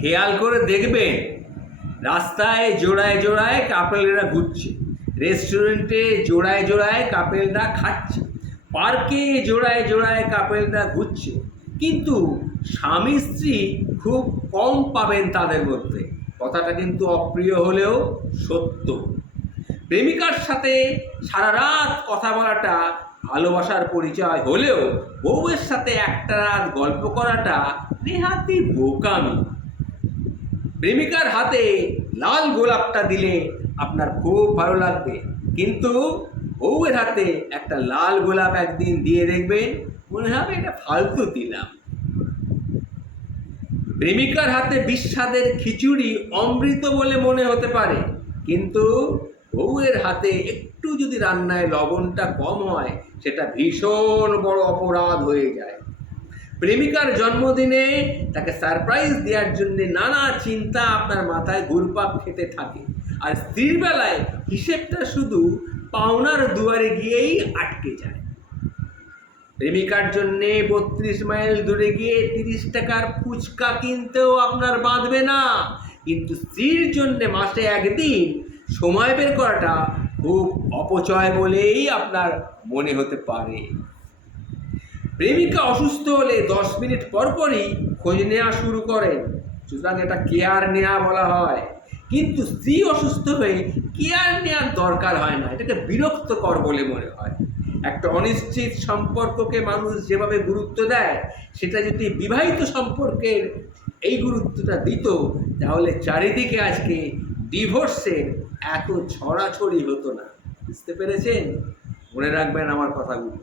খেয়াল করে দেখবেন, রাস্তায় জোড়ায় জোড়ায় কাপেলরা ঘুরছে রেস্টুরেন্টে জোড়ায় জোড়ায় কাপেলরা খাচ্ছে পার্কে জোড়ায় জোড়ায় কাপেলরা ঘুরছে, কিন্তু স্বামী স্ত্রী খুব কম পাবেন তাদের মধ্যে। কথাটা কিন্তু অপ্রিয় হলেও সত্য। প্রেমিকার সাথে সারা রাত কথা বলাটা ভালোবাসার পরিচয় হলেও বউয়ের সাথে একটা রাত গল্প করাটা নেহাতি বোকামি। প্রেমিকার হাতে লাল গোলাপটা দিলে আপনার খুব ভালো লাগবে। কিন্তু বউয়ের হাতে একটা লাল গোলাপ একদিন দিয়ে দেখবেন, মনে হবে এটা ফালতু দিলাম। প্রেমিকার হাতে বিস্বাদের খিচুড়ি অমৃত বলে মনে হতে পারে, কিন্তু বউয়ের হাতে একটু যদি রান্নায় লবণটা কম হয়, সেটা ভীষণ বড় অপরাধ হয়ে যায়। প্রেমিকার জন্মদিনে তাকে সারপ্রাইজ দেওয়ার জন্য নানা চিন্তা আপনার মাথায় ঘুরপাক খেতে থাকে। আর স্ত্রীর বেলায় হিসেবটা শুধু পাওনার দুয়ারে গিয়েই আটকে যায়। প্রেমিকার জন্যে বত্রিশ মাইল দূরে গিয়ে তিরিশ টাকার ফুচকা কিনতেও আপনার বাঁধবে না। কিন্তু স্ত্রীর জন্যে মাসে একদিন সময় বের করাটা খুব অপচয় বলেই আপনার মনে হতে পারে। প্রেমিকা অসুস্থ হলে দশ মিনিট পর পরই খোঁজ নেওয়া শুরু করেন। সুতরাং এটা কেয়ার নেওয়া বলা হয়। কিন্তু স্ত্রী অসুস্থ হয়ে কেয়ার নেওয়ার দরকার হয় না। এটাকে বিরক্তকর বলে মনে হয়। একটা অনিশ্চিত সম্পর্ককে মানুষ যেভাবে গুরুত্ব দেয়, সেটা যদি বিবাহিত সম্পর্কের এই গুরুত্বটা দিত, তাহলে চারিদিকে আজকে ডিভোর্সের এত ছড়াছড়ি হতো না। বুঝতে পেরেছেন? মনে রাখবেন আমার কথাগুলো।